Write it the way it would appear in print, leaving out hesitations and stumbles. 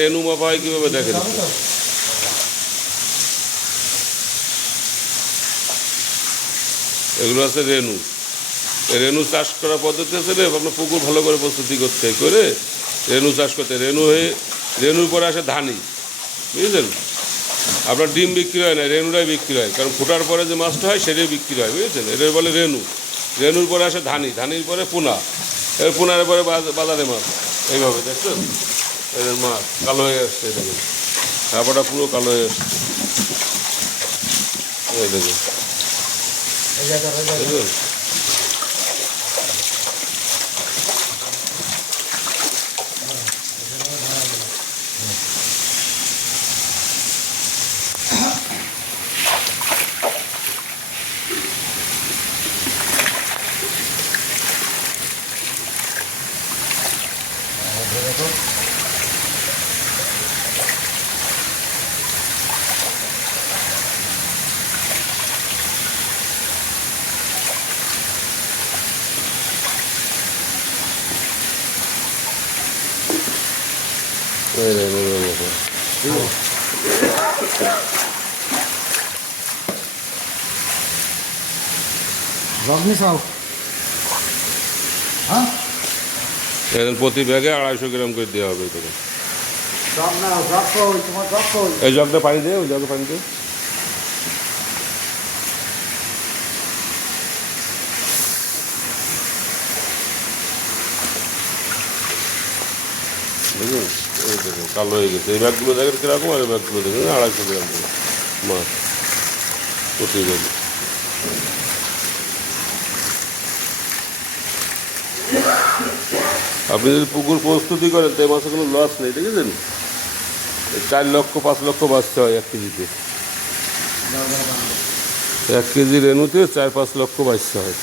রেনু মাপা হয় কীভাবে দেখেন? এগুলো আছে রেনু। রেনু চাষ করার পদ্ধতি আছে রে, আপনার পুকুর ভালো করে প্রস্তুতি করতে করে রেনু চাষ করতে। রেনু হয়ে রেনুর পরে আসে ধানি, বুঝলেন? আপনার ডিম বিক্রি হয় না, রেনুটাই বিক্রি হয়, কারণ ফোটার পরে যে মাছটা হয় সেটাই বিক্রি হয়, বুঝেছেন? এটার বলে রেনু। রেনুর পরে আসে ধানি, ধানির পরে পোনা, এর পোনার পরে বাজারে মাছ। এইভাবে দেখছেন এদের মাছ কালো হয়ে আসছে, দেখুন চাপাটা পুরো কালো হয়ে আসছে, দেখুন দেখুন। প্রতি ব্যাগে 250 গ্রাম করে দেওয়া হবে। এই জগটা পানি দিয়ে, ওই জগে পানি দিয়ে। বুঝলেন? এই দেখুন কালো হয়ে গেছে। এই ব্যাগগুলো দেখেন কীরকম, আর এই ব্যাগগুলো দেখুন 250 গ্রাম করে মাছ প্রতি ব্যাগে। আপনি যদি পুকুর প্রস্তুতি করেন তো এই মাছে কোনো লস নেই, দেখেছেন? 4 লক্ষ 5 লক্ষ বাঁচতে হয় 1 কেজিতে। 1 কেজি রেনুতে 4-5 লক্ষ বাঁচতে হয়।